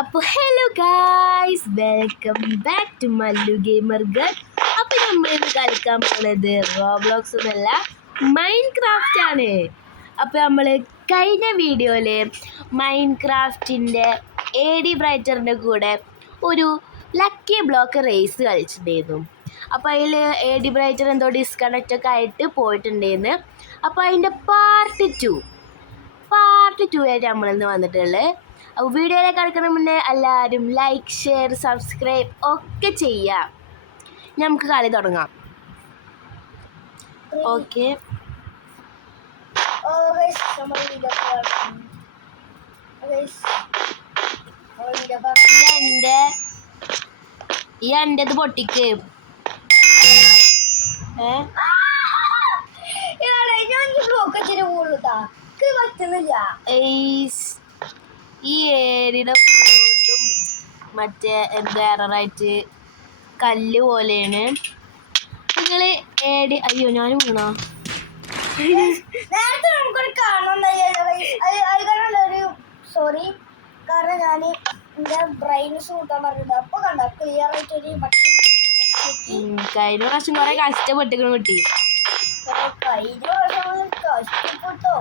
അപ്പോൾ hello guys, welcome back to Mallu gamer gun. അപ്പോൾ നമ്മളിന്ന് കളിക്കാൻ പോകുന്നത് റോബ്ലോക്സ് എന്നല്ല, മൈൻക്രാഫ്റ്റ് ആണ്. അപ്പോൾ നമ്മൾ കഴിഞ്ഞ വീഡിയോയിൽ മൈൻക്രാഫ്റ്റിൻ്റെ AD ബ്രൈറ്ററിൻ്റെ കൂടെ ഒരു ലക്കി ബ്ലോക്ക് റേസ് കളിച്ചിട്ടുണ്ടായിരുന്നു. അപ്പോൾ അതിൽ AD ബ്രൈറ്റർ എന്തോ ഡിസ്കണക്റ്റ് ഒക്കെ ആയിട്ട് പോയിട്ടുണ്ടായിരുന്നു. അപ്പോൾ അതിൻ്റെ പാർട്ട് ടു ആയിട്ട് നമ്മളിന്ന് വന്നിട്ടുള്ളത്. അപ്പോൾ വീഡിയോയിലേക്ക് കിടക്കുന്ന മുന്നേ എല്ലാവരും ലൈക്ക്, ഷെയർ, സബ്സ്ക്രൈബ് ഒക്കെ ചെയ്യാം. നമുക്ക് കളി തുടങ്ങാം. ഓക്കെ, എൻ്റെത് പൊട്ടിക്ക്. ഈ ഏരിയുടെ വീണ്ടും മറ്റേ എന്താ എററായിട്ട് കല്ല് പോലെയാണ്. നിങ്ങൾ ഏടി അയ്യോ ഞാനും വീണോ? സോറി, കാരണം ഞാൻ എന്റെ ബ്രെയിൻസ് കൂട്ടാൻ പറഞ്ഞത്. അപ്പൊ കണ്ട ക്ലിയർ ആയിട്ടൊരു കഴിഞ്ഞ പ്രാവശ്യം കുറെ കഷ്ടപ്പെട്ടിക്കണ കുട്ടി. കഴിഞ്ഞ പ്രാവശ്യം കഷ്ടപ്പെട്ടോ.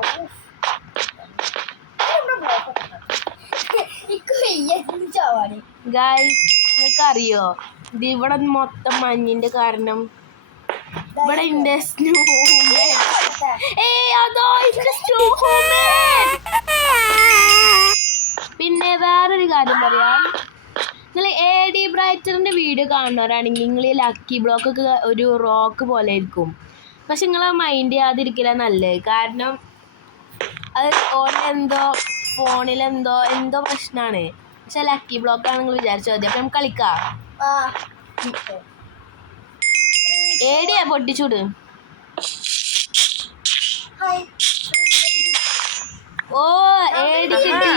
ഗായ്സ്, നിങ്ങൾക്ക് അറിയോ ഇത് ഇവിടെ മൊത്തം മഞ്ഞിന്റെ കാരണം? ഇവിടെ ഇന്റെ പിന്നെ വേറൊരു കാര്യം പറയാം, നിങ്ങൾ AD ബ്രൈറ്ററിന്റെ വീഡിയോ കാണുന്നവരാണെങ്കിൽ നിങ്ങൾ ഈ ലക്കി ബ്ലോക്ക് ഒക്കെ ഒരു റോക്ക് പോലെ ആയിരിക്കും. പക്ഷെ നിങ്ങൾ മൈൻഡ് ചെയ്യാതിരിക്കില്ല നല്ലത്. കാരണം അത് ഓനെന്തോ ഫോണിലെന്തോ പ്രശ്നമാണ്. പക്ഷെ ലക്കി ബ്ലോക്കാണ് നിങ്ങൾ വിചാരിച്ചാൽ മതി. അപ്പം നമുക്ക് കളിക്കാം. ഏടിയാ പൊട്ടിച്ചൂട്. ഓ ഏടി കിട്ടി.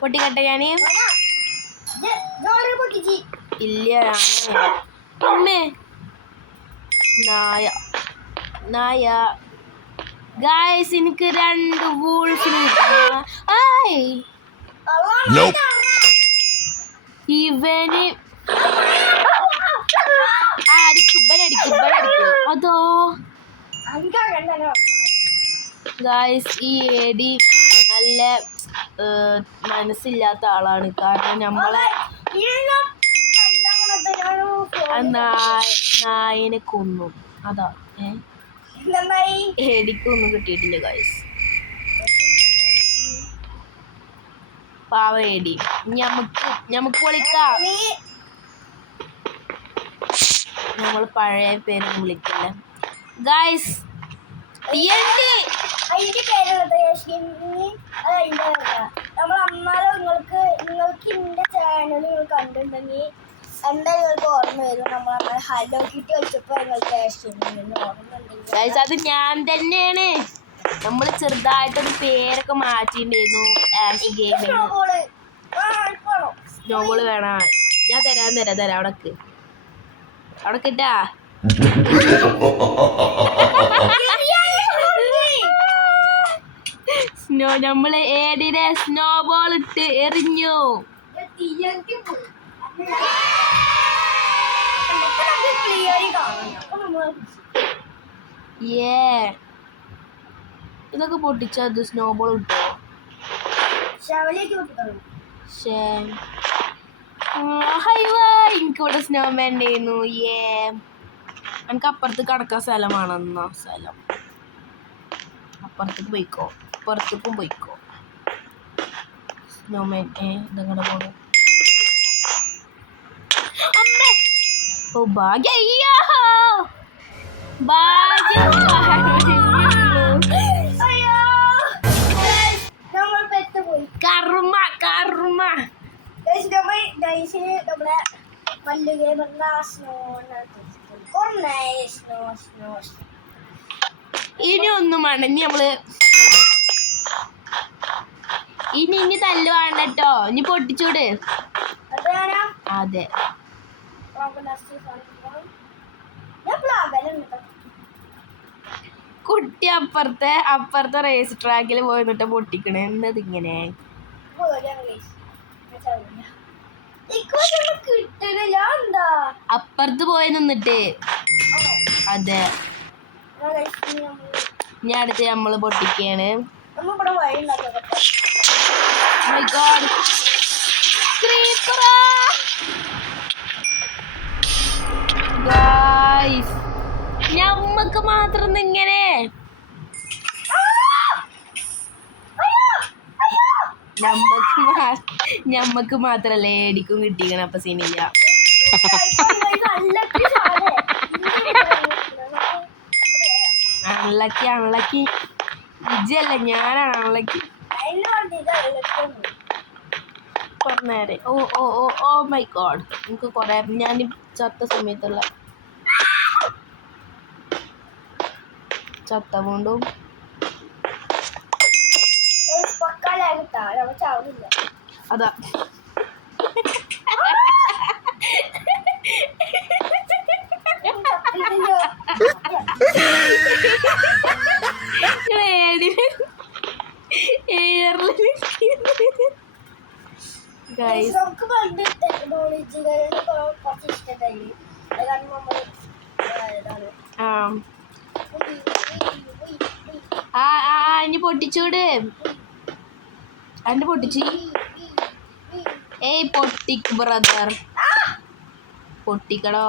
പൊട്ടിക്കട്ടെ ഞാന്? ഇല്ല, അമ്മേ നായ. ഗായ്സ്, എനിക്ക് 2 വൂൾഫിന് ഇവന് അടിക്കും. അതോ ഗായ്സ്, ഈ AD നല്ല മനസ്സില്ലാത്ത ആളാണ്. കാരണം നമ്മളെ നായനെ കൊന്നു. അതാ ADക്കൊന്നും കിട്ടിയിട്ടില്ല ഗായ്സ്. പാവ AD. നമുക്ക് വിളിക്കാം. നമ്മൾ പഴയ പേരൊന്നും വിളിക്കില്ല ഗായ്സ്. നിങ്ങൾക്ക് ഇന്റെ ചാനൽ നിങ്ങൾ കണ്ടിട്ടുണ്ടെങ്കിൽ എന്തായാലും നിങ്ങൾക്ക് ഓർമ്മ വരും. നമ്മൾ ഹലോ കിട്ടി കളിച്ചപ്പോ നിങ്ങൾക്ക് ഗായ്സ്, അത് ഞാൻ തന്നെയാണ്. നമ്മൾ ചെറുതായിട്ടൊരു പേരൊക്കെ മാറ്റിണ്ടായിരുന്നു. Ash gaming. സ്നോബോള് വേണം. ഞാൻ തരാം അവിടെ കിട്ടാ. നമ്മള് ഏടിനെ സ്നോബോൾ ഇട്ട് എറിഞ്ഞു. ഇതൊക്കെ പൊട്ടിച്ചത് സ്നോബോൾ ഇട്ടോ? എനിക്കിവിടെ സ്നോമാൻ ഉണ്ടായിരുന്നു. എനിക്ക് അപ്പുറത്ത് കടക്കാൻ സ്ഥലമാണെന്നോ? സ്ഥലം അപ്പുറത്തേക്കും പോയിക്കോ. സ്നോമാൻ ഇതങ്ങടെ പോണു. ഓ ഭാഗ്യ കർമ്മ. നമ്മളെ മല്ലു ഗെയിമറിന്റെ ഇനി ഒന്നും വേണ്ട. ഇനി തല്ല് വേണ്ട കേട്ടോ. ഇനി പൊട്ടിച്ചൂട്. അതെ, കുട്ടി അപ്പുറത്തെ റേസ് ട്രാക്കിൽ പോയി നിന്നിട്ട് പൊട്ടിക്കണേ എന്നതിങ്ങനെ കിട്ടണില്ല എന്താ അപ്പുറത്ത് പോയി നിന്നിട്ട്. അതെ, ഞാൻ അടുത്ത് നമ്മള് പൊട്ടിക്കാണ്. നമ്മളിവിടെ വഴി ഉണ്ടാക്കാം. My God. Creeper-ആ. Guys, ഞമ്മക്ക് മാത്രം ഇങ്ങനെ ഞമ്മക്ക് മാത്രല്ലേ ഏടിക്കും കിട്ടിക്കണം. അപ്പൊ സീനില്ല. അൺലക്കി വിജയല്ല, ഞാനാണ് അൺലക്കി. പറഞ്ഞേരെ. Oh oh oh oh my God. എനിക്ക് കുറെ ഞാൻ ചത്ത സമയത്തുള്ള ചത്ത കൊണ്ടും അതാ നമുക്ക് പണ്ട് ടെക്നോളജികളുടെ കുറച്ച് ഇഷ്ടമായി. അതാണ് നമ്മൾ ഇനി പൊട്ടിച്ചൂട്. അന്റെ പൊട്ടിച്ച്. ഏയ് പൊട്ടിക്ക് ബ്രദർ, പൊട്ടിക്കടോ.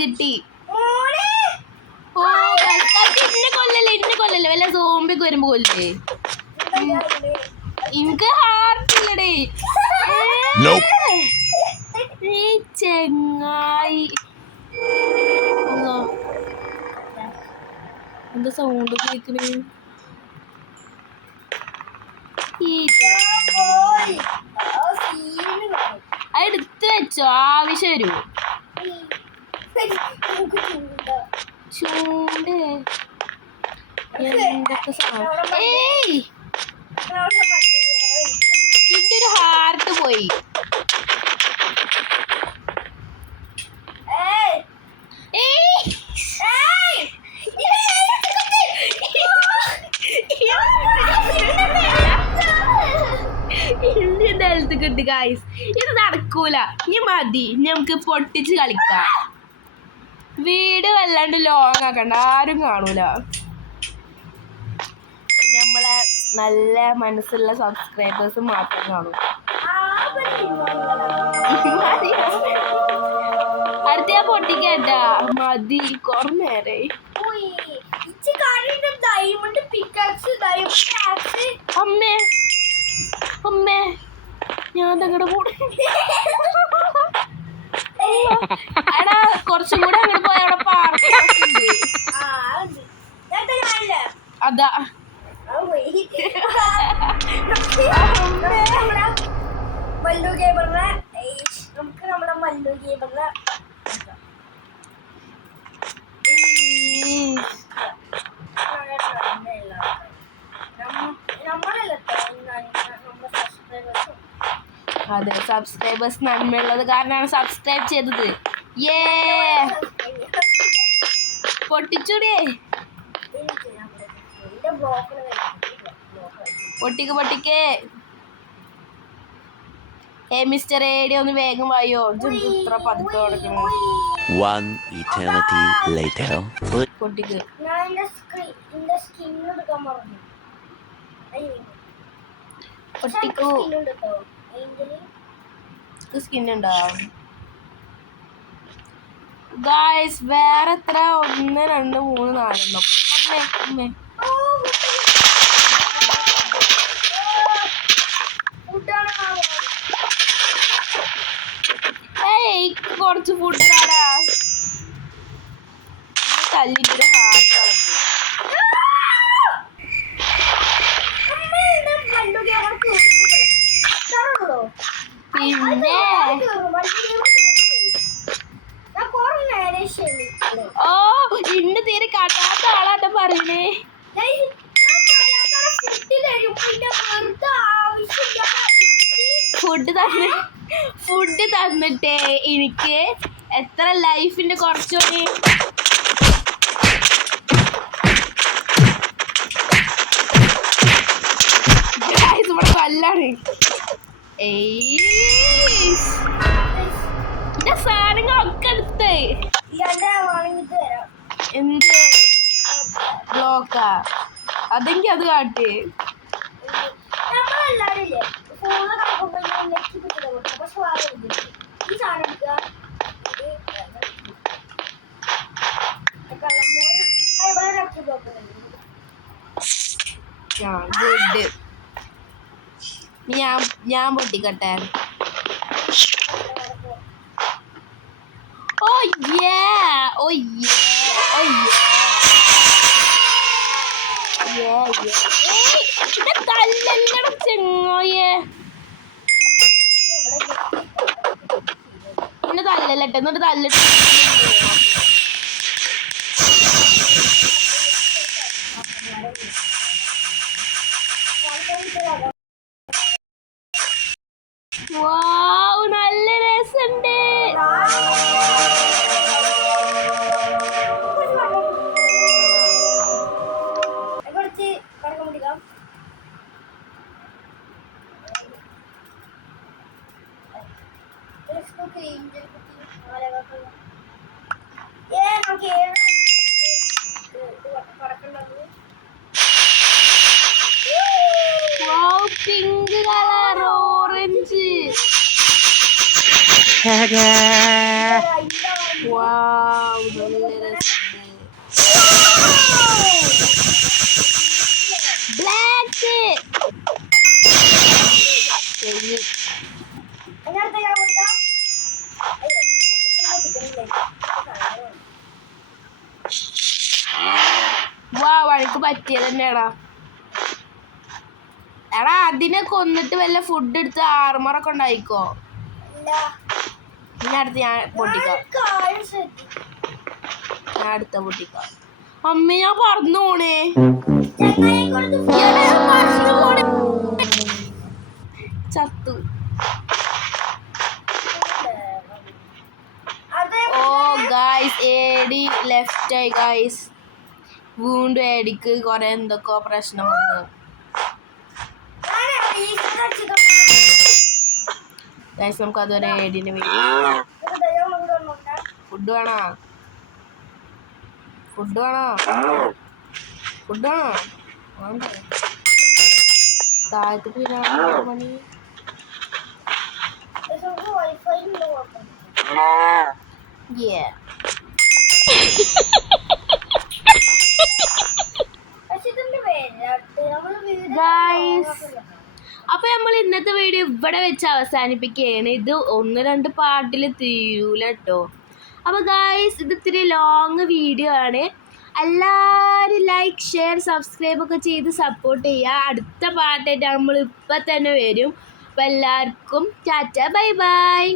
കിട്ടി. ഓ ഇന്നെ കൊല്ലല്ലേ വല്ല സോംബിക്ക് വരുമ്പോ കൊല്ലേ. എനിക്ക് ഹാർട്ടില്ലടേ. ഈ ചെങ്ങായി എന്താ സൗണ്ട് കേക്കണേ? എടുത്ത് വെച്ചോ, ആവശ്യം വരൂ. ചൂണ്ട് എന്തൊക്കെ സാധനം. ഏയ് ഇതിന്റെ ഒരു ഹാർട്ട് പോയി. ഹെൽത്ത് കിട്ടി ഗായ്സ്. ഇത് നടക്കൂല. ഇനി മതി, നമുക്ക് പൊട്ടിച്ച് കളിക്കാം. വീട് വല്ലാണ്ട് ലോങ് ആക്കണ്ട, ആരും കാണൂല. നമ്മളെ നല്ല മനസ്സുള്ള സബ്സ്ക്രൈബേഴ്സ് മാത്രം കാണും. അടുത്ത ഞാൻ പൊട്ടിക്കാറ്റാ. മതി, കുറേ നേരായി. അമ്മേ ഞാൻ തങ്ങടെ കൂടെ. എടാ കുറച്ചും കൂടെ അങ്ങനെ പോയ അവിടെ പാർക്കുണ്ട്. അതാ മല്ലു ഗെയിമറിനെ നമുക്ക് നമ്മുടെ മല്ലു ഗെയിമറിനെ അതെ, സബ്സ്ക്രൈബേഴ്സ് നന്മയുള്ളത് കാരണമാണ് സബ്സ്ക്രൈബ് ചെയ്തത്. പൊട്ടിച്ചൂടേ. പൊട്ടിക്ക്. മിസ്റ്റർ ഏടി ഒന്ന് വേഗം വായോ. ഇത്ര പതുക്കെ കൊടുക്കണം. പൊട്ടിക്ക്. പൊട്ടിക്കൂ. സ്കിന്നുണ്ടോ ഗായ്സ്? വേറെ എത്ര? 1 2 3 4 അമ്മേ. കുറച്ച് ഫുഡ് താടാ. കല്ലിൻ്റെ ഒരു ഹാർട്ട് കളഞ്ഞു. പിന്നെ ഓ ഇന്ന് തീരെ കാട്ടാത്ത ആളാട്ടോ പറയണേ. ഫുഡ് തന്നിട്ടേ എനിക്ക് എത്ര ലൈഫിന്റെ കുറച്ചോനെ ഇവിടെ കൊല്ലാണ്. എന്റെ സാധനങ്ങളൊക്കെ എടുത്തേ. എന്ത് ബ്ലോക്കാ? അതെങ്കിൽ അത് കാട്ട്. ഗുഡ്. ഞാൻ പൊട്ടിക്കട്ടെ. ഓ യേ ഓ യേ ഓ യേ തല്ലല്ലട ചെങ്ങോയേ. എന്നെ തല്ലല്ലട്ടെ. എന്നിട്ട് തല്ലിട്ട് നല്ല രസമുണ്ട്. Pink colour orange. ബ്ലാക്ക്. വഴിക്ക് പറ്റിയത് തന്നെയാടാ. എടാ അതിനെ കൊന്നിട്ട് വല്ല ഫുഡ് എടുത്ത് ആർമറൊക്കെ ഉണ്ടായിക്കോ. അടുത്ത് ഞാൻ പൊട്ടിക്കാം. അമ്മ ഞാൻ പറന്നു പോണേ. ചത്തു. ഓ ഗായ്സ് ഏടി ലെഫ്റ്റ് ആയി ഗായ്സ്. വീണ്ടും ഏടിക്ക് കൊറേ എന്തൊക്കെയോ പ്രശ്നം വന്നു. ഗായ്സ് നമുക്ക് അതൊരു ഏടിന് ഫുഡ് വേണോ? ഫുഡ് വേണോ? ഫുഡ് വേണോ? താഴത്ത് മണി. അപ്പൊ നമ്മൾ ഇന്നത്തെ വീഡിയോ ഇവിടെ വെച്ച് അവസാനിപ്പിക്കുകയാണ്. ഇത് 1-2 പാർട്ടിൽ തീരൂല കേട്ടോ. അപ്പോൾ ഗായ്സ് ഇത് ഇത്തിരി ലോങ് വീഡിയോ ആണ്. എല്ലാവരും ലൈക്ക് ഷെയർ സബ്സ്ക്രൈബ് ഒക്കെ ചെയ്ത് സപ്പോർട്ട് ചെയ്യുക. അടുത്ത പാർട്ടായിട്ട് നമ്മൾ ഇപ്പം തന്നെ വരും. അപ്പോൾ എല്ലാവർക്കും ടാറ്റ ബൈ ബൈ.